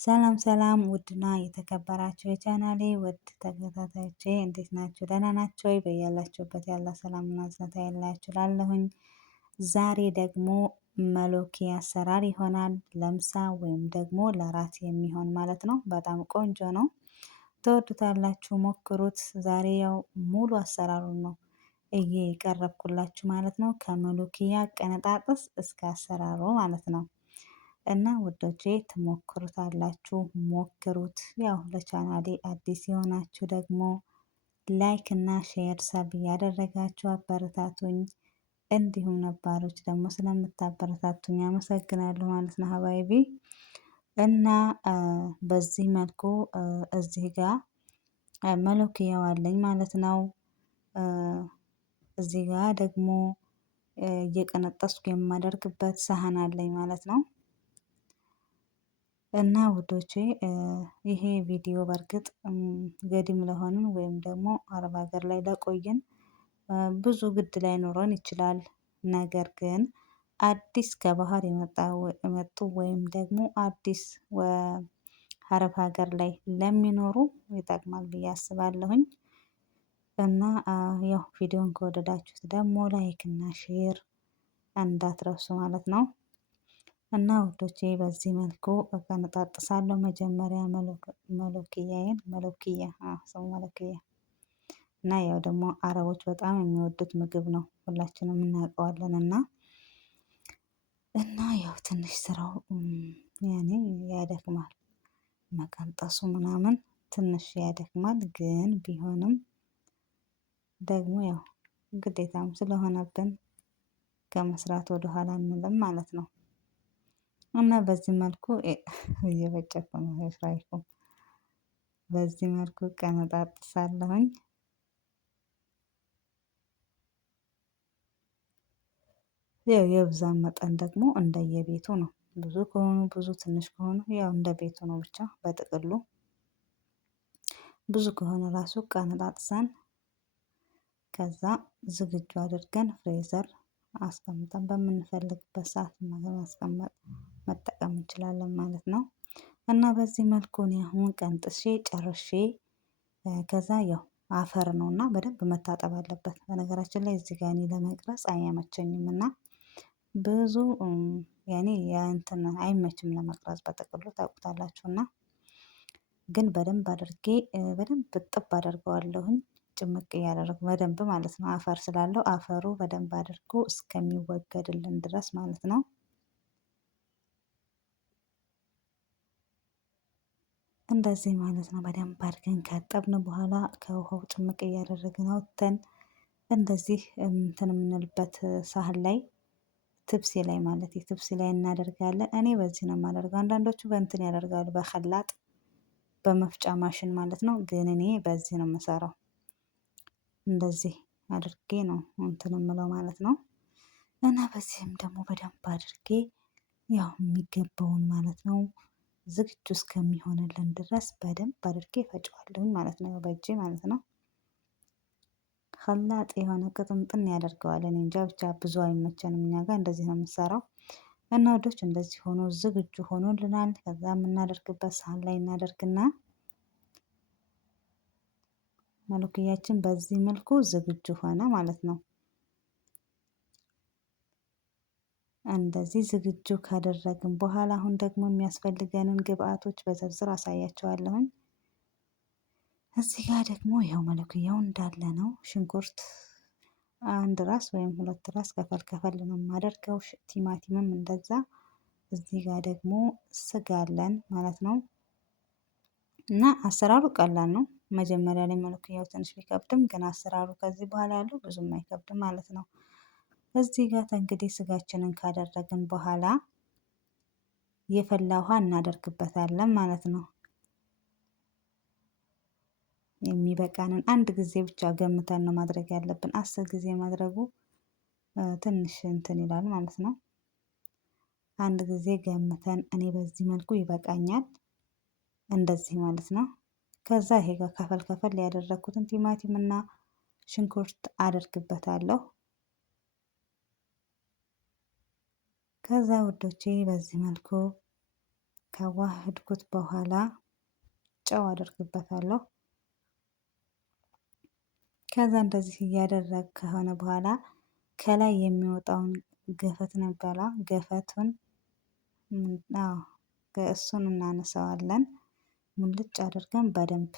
ሰላም ሰላም ውድና የተከበራችሁ የቻናሌ ውድ ተከታታዮቼ እንዴት ናችሁ? ደህና ናችሁ ወይ? በያላችሁበት ያለ ሰላምና እዝነት አይለያችሁ እላለሁኝ። ዛሬ ደግሞ መሎኪ አሰራር ይሆናል ለምሳ ወይም ደግሞ ለራት የሚሆን ማለት ነው። በጣም ቆንጆ ነው፣ ትወዱታላችሁ፣ ሞክሩት። ዛሬ ያው ሙሉ አሰራሩን ነው እየቀረብኩላችሁ ማለት ነው። ከመሎኪያ ቀነጣጥስ እስከ አሰራሩ ማለት ነው። እና ውዶቼ ትሞክሩታላችሁ፣ ሞክሩት። ያው ለቻናሌ አዲስ የሆናችሁ ደግሞ ላይክ እና ሼር ሰብ እያደረጋችሁ አበረታቱኝ። እንዲሁም ነባሮች ደግሞ ስለምታበረታቱኝ አመሰግናለሁ ማለት ነው ሀባይቢ። እና በዚህ መልኩ እዚህ ጋር መሎኪያው አለኝ ማለት ነው። እዚህ ጋር ደግሞ እየቀነጠስኩ የማደርግበት ሳህን አለኝ ማለት ነው። እና ውዶቼ ይሄ ቪዲዮ በእርግጥ ገዲም ለሆንን ወይም ደግሞ አረብ ሀገር ላይ ለቆየን ብዙ ግድ ላይኖረን ይችላል። ነገር ግን አዲስ ከባህር የመጡ ወይም ደግሞ አዲስ አረብ ሀገር ላይ ለሚኖሩ ይጠቅማል ብዬ አስባለሁኝ። እና ያው ቪዲዮን ከወደዳችሁት ደግሞ ላይክ እና ሼር እንዳትረሱ ማለት ነው። እና ውዶቼ በዚህ መልኩ እቀነጣጥሳለሁ። መጀመሪያ መሎኪያ ስሙ መሎኪያ እና ያው ደግሞ አረቦች በጣም የሚወዱት ምግብ ነው፣ ሁላችንም እናውቀዋለን። እና ያው ትንሽ ስራው ያኔ ያደክማል፣ መቀንጠሱ ምናምን ትንሽ ያደክማል። ግን ቢሆንም ደግሞ ያው ግዴታም ስለሆነብን ከመስራት ወደኋላ አንልም ማለት ነው። እና በዚህ መልኩ እየፈጨኩ ነው የፍራይኩም በዚህ መልኩ ቀነጣጥሳለሁኝ። ያው የብዛት መጠን ደግሞ እንደየቤቱ ነው። ብዙ ከሆኑ ብዙ፣ ትንሽ ከሆኑ ያው እንደ ቤቱ ነው። ብቻ በጥቅሉ ብዙ ከሆነ ራሱ ቀነጣጥሰን ከዛ ዝግጁ አድርገን ፍሬዘር አስቀምጠን በምንፈልግበት ሰዓት ማስቀመጥ መጠቀም እንችላለን ማለት ነው። እና በዚህ መልኩ እኔ አሁን ቀንጥሼ ጨርሼ ከዛ ያው አፈር ነውና በደንብ መታጠብ አለበት። በነገራችን ላይ እዚህ ጋር እኔ ለመቅረጽ አይመቸኝም እና ብዙ ያኔ እንትን አይመችም ለመቅረጽ በጥቅሉ ታውቁታላችሁና፣ ግን በደንብ አድርጌ በደንብ እጥብ አደርገዋለሁኝ። ጭምቅ እያደረጉ በደንብ ማለት ነው። አፈር ስላለው አፈሩ በደንብ አድርጎ እስከሚወገድልን ድረስ ማለት ነው። እንደዚህ ማለት ነው። በደንብ አድርገን ካጠብን በኋላ ከውሃው ጭምቅ እያደረግን አውጥተን እንደዚህ እንትን የምንልበት ሳህን ላይ ትብሴ ላይ ማለት ትብሴ ላይ እናደርጋለን። እኔ በዚህ ነው የማደርገው። አንዳንዶቹ በእንትን ያደርጋሉ፣ በከላጥ በመፍጫ ማሽን ማለት ነው። ግን እኔ በዚህ ነው የምሰራው። እንደዚህ አድርጌ ነው እንትን የምለው ማለት ነው። እና በዚህም ደግሞ በደንብ አድርጌ ያው የሚገባውን ማለት ነው ዝግጁ እስከሚሆንልን ድረስ በደንብ አድርጌ ፈጨዋለሁኝ ማለት ነው፣ በእጄ ማለት ነው። ከላጥ የሆነ ቅጥምጥን ያደርገዋል። እኔ እንጃ ብቻ ብዙ አይመቸንም። እኛ ጋር እንደዚህ ነው የምሰራው። እና ወዶች እንደዚህ ሆኖ ዝግጁ ሆኖልናል። ከዛ የምናደርግበት ሳህን ላይ እናደርግና መሎኪያችን በዚህ መልኩ ዝግጁ ሆነ ማለት ነው። እንደዚህ ዝግጁ ካደረግን በኋላ አሁን ደግሞ የሚያስፈልገንን ግብአቶች በዝርዝር አሳያቸዋለሁኝ። እዚህ ጋር ደግሞ ያው መሎኪያው እንዳለ ነው። ሽንኩርት አንድ ራስ ወይም ሁለት ራስ ከፈል ከፈል ነው የማደርገው። ቲማቲምም እንደዛ። እዚህ ጋር ደግሞ ስጋ አለን ማለት ነው። እና አሰራሩ ቀላል ነው። መጀመሪያ ላይ መሎኪያው ትንሽ ቢከብድም ግን አሰራሩ ከዚህ በኋላ ያለው ብዙም አይከብድም ማለት ነው። እዚህ ጋር እንግዲህ ስጋችንን ካደረግን በኋላ የፈላ ውሃ እናደርግበታለን ማለት ነው። የሚበቃንን አንድ ጊዜ ብቻ ገምተን ነው ማድረግ ያለብን። 10 ጊዜ ማድረጉ ትንሽ እንትን ይላል ማለት ነው። አንድ ጊዜ ገምተን እኔ በዚህ መልኩ ይበቃኛል እንደዚህ ማለት ነው። ከዛ ይሄ ጋር ከፈል ከፈል ያደረኩትን ቲማቲም እና ሽንኩርት አደርግበታለሁ። ከዛ ውዶቼ በዚህ መልኩ ካዋህድኩት በኋላ ጨው አደርግበታለሁ። ከዛ እንደዚህ እያደረግ ከሆነ በኋላ ከላይ የሚወጣውን ገፈት ነበረ ገፈቱን እሱን እናነሳዋለን። ሙልጭ አድርገን በደንብ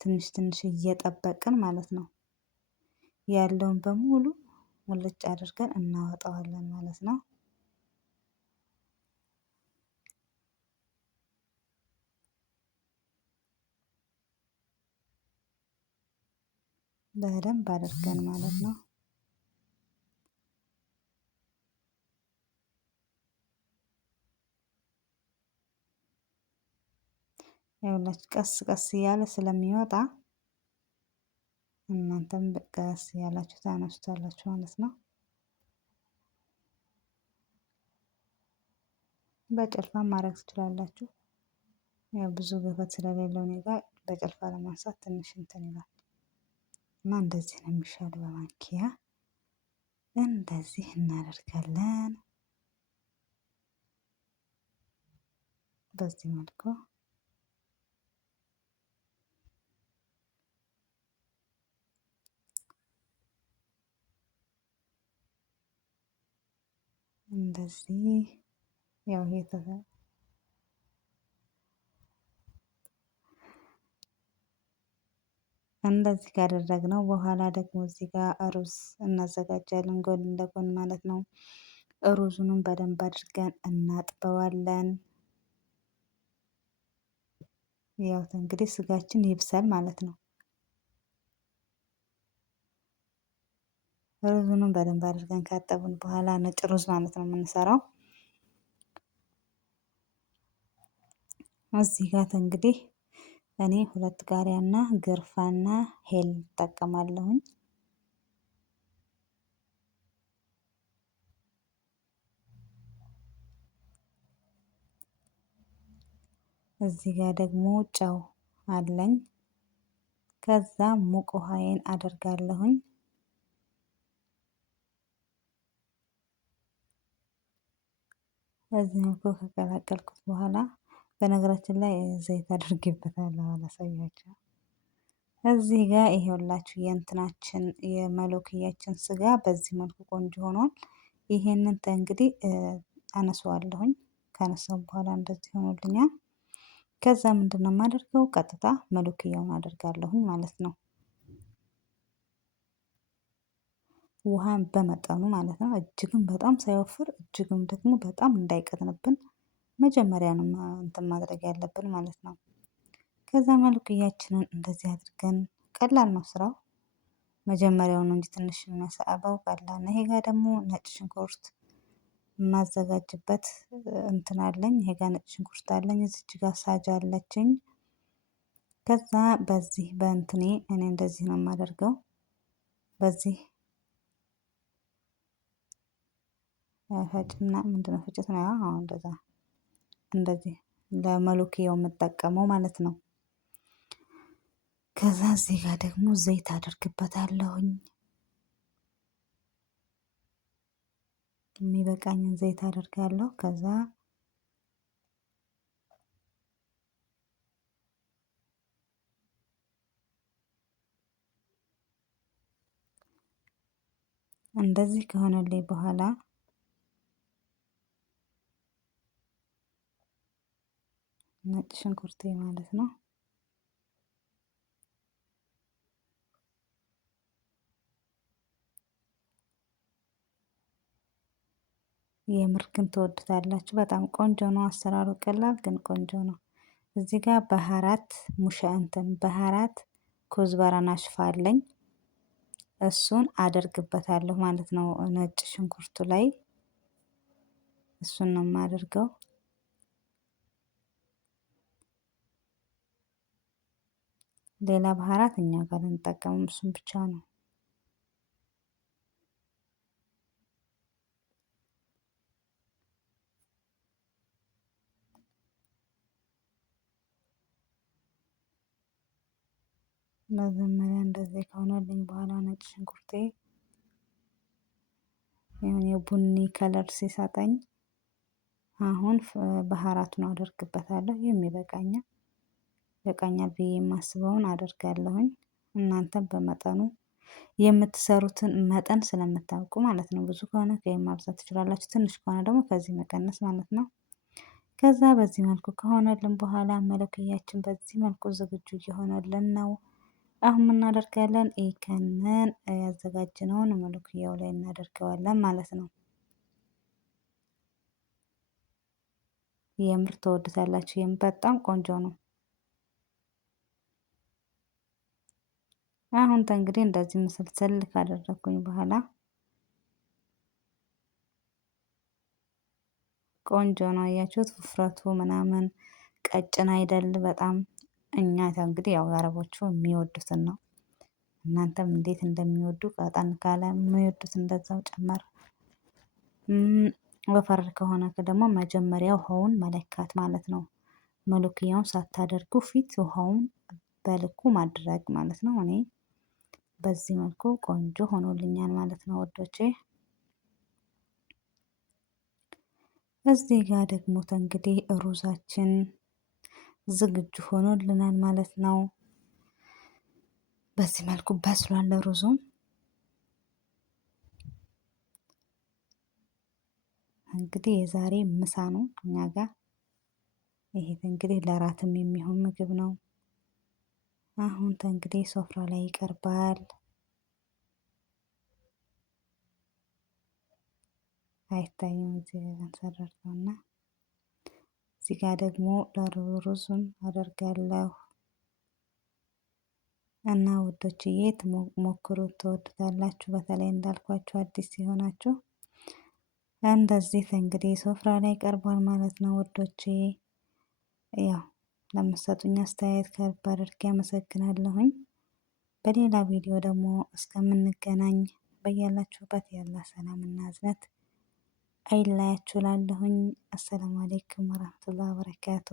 ትንሽ ትንሽ እየጠበቅን ማለት ነው። ያለውን በሙሉ ሙልጭ አድርገን እናወጣዋለን ማለት ነው። በደንብ አድርገን ማለት ነው። ይኸውላችሁ ቀስ ቀስ እያለ ስለሚወጣ እናንተም ቀስ እያላችሁ ታነሱታላችሁ ማለት ነው። በጭልፋ ማድረግ ትችላላችሁ። ያው ብዙ ገፈት ስለሌለው እኔ ጋር በጭልፋ ለማንሳት ትንሽ እንትን ይላል እና እንደዚህ ነው የሚሻለው። በማንኪያ እንደዚህ እናደርጋለን። በዚህ መልኩ እንደዚህ ያው እንደዚህ ካደረግነው በኋላ ደግሞ እዚህ ጋር ሩዝ እናዘጋጃለን ጎን ለጎን ማለት ነው። ሩዙንም በደንብ አድርገን እናጥበዋለን። ያው እንግዲህ ስጋችን ይብሰል ማለት ነው። ሩዙንም በደንብ አድርገን ካጠብን በኋላ ነጭ ሩዝ ማለት ነው የምንሰራው። እዚህ ጋር እንግዲህ እኔ 2 ቃሪያና ግርፋና ሄል እጠቀማለሁኝ። እዚህ ጋር ደግሞ ጨው አለኝ። ከዛ ሙቅ ውሃዬን አደርጋለሁኝ። እዚህ መልኩ ከቀላቀልኩት በኋላ በነገራችን ላይ ዘይት አድርጌበታለሁ አላሳያችሁ። እዚህ ጋር ይሄውላችሁ የእንትናችን የመሎክያችን ስጋ በዚህ መልኩ ቆንጆ ሆኗል። ይሄንን እንግዲህ አነሳዋለሁኝ። ካነሳው በኋላ እንደዚህ ሆኖልኛል። ከዛ ምንድነው የማደርገው? ቀጥታ መሎክያውን አደርጋለሁኝ ማለት ነው። ውሃን በመጠኑ ማለት ነው። እጅግም በጣም ሳይወፍር እጅግም ደግሞ በጣም እንዳይቀጥንብን መጀመሪያ ነው እንትን ማድረግ ያለብን ማለት ነው። ከዛ መሎክያችንን እንደዚህ አድርገን ቀላል ነው ስራው። መጀመሪያው ነው እንጂ ትንሽ የሚያሳአበው ቀላል ነው። ይሄ ጋር ደግሞ ነጭ ሽንኩርት የማዘጋጅበት እንትን አለኝ። ይሄ ጋር ነጭ ሽንኩርት አለኝ። እዚች ጋር ሳጅ አለችኝ። ከዛ በዚህ በእንትኔ እኔ እንደዚህ ነው የማደርገው። በዚህ ፈጭና ምንድነው ፍጭት ነው። አሁን እንደዛ እንደዚህ ለመሎክያው የምጠቀመው ማለት ነው። ከዛ እዚህ ጋር ደግሞ ዘይት አደርግበታለሁኝ። የሚበቃኝን ዘይት አደርጋለሁ። ከዛ እንደዚህ ከሆነልኝ በኋላ ነጭ ሽንኩርቴ ማለት ነው የምር ግን ትወዱታላችሁ። በጣም ቆንጆ ነው። አሰራሩ ቀላል ግን ቆንጆ ነው። እዚህ ጋር ባህራት ሙሻ እንትን ባህራት ኮዝበራ ናሽፋ አለኝ። እሱን አደርግበታለሁ ማለት ነው። ነጭ ሽንኩርቱ ላይ እሱን ነው የማደርገው። ሌላ ባህራት እኛ ጋር እንጠቀምም እሱን ብቻ ነው። መጀመሪያ እንደዚህ ከሆነልኝ በኋላ ነጭ ሽንኩርቴ የሆነ የቡኒ ከለር ሲሰጠኝ አሁን ባህራቱን አደርግበታለሁ የሚበቃኛል ይበቃኛል ብዬ የማስበውን አደርጋለሁኝ። እናንተም በመጠኑ የምትሰሩትን መጠን ስለምታውቁ ማለት ነው። ብዙ ከሆነ ከዚህ ማብዛት ትችላላችሁ፣ ትንሽ ከሆነ ደግሞ ከዚህ መቀነስ ማለት ነው። ከዛ በዚህ መልኩ ከሆነልን በኋላ መለከያችን በዚህ መልኩ ዝግጁ እየሆነልን ነው። አሁን ምን እናደርጋለን? ይሄንን ያዘጋጀነውን መለኩያው ላይ እናደርገዋለን ማለት ነው። የምር ትወዱታላችሁ። የምር በጣም ቆንጆ ነው። አሁን እንግዲህ እንደዚህ ምስልስል ካደረኩኝ በኋላ ቆንጆ ነው። አያችሁት? ውፍረቱ ምናምን ቀጭን አይደል በጣም። እኛ እንግዲህ ያው አረቦቹ የሚወዱትን ነው። እናንተም እንዴት እንደሚወዱ ቀጠን ካለ የሚወዱት እንደዛው ጨመር። ወፈር ከሆነ ደግሞ መጀመሪያ ውሃውን መለካት ማለት ነው። መለኪያውን ሳታደርጉ ፊት ውሃውን በልኩ ማድረግ ማለት ነው። እኔ በዚህ መልኩ ቆንጆ ሆኖልኛል ማለት ነው ወዶቼ። እዚህ ጋር ደግሞ እንግዲህ ሩዛችን ዝግጁ ሆኖልናል ማለት ነው። በዚህ መልኩ በስሏል ሩዙም። እንግዲህ የዛሬ ምሳ ነው እኛ ጋር። ይሄ እንግዲህ ለራትም የሚሆን ምግብ ነው። አሁን እንግዲህ ሶፍራ ላይ ይቀርባል። አይታይም እዚህ ጋር አንሰራርተውና እዚህ ጋር ደግሞ ለሩዙም አደርጋለሁ እና ውዶችዬ ሞክሩት፣ ትወዱታላችሁ። በተለይ እንዳልኳችሁ አዲስ ሲሆናችሁ እንደዚህ እንግዲህ ሶፍራ ላይ ቀርቧል ማለት ነው ውዶቼ። ያው ለምትሰጡኝ አስተያየት ከልብ አድርጌ አመሰግናለሁኝ። በሌላ ቪዲዮ ደግሞ እስከምንገናኝ በያላችሁበት ያለ ሰላምና እዝነት አይለያችሁ እላለሁኝ። አሰላሙ አሌይኩም ወራህመቱላሂ ወበረካቱ።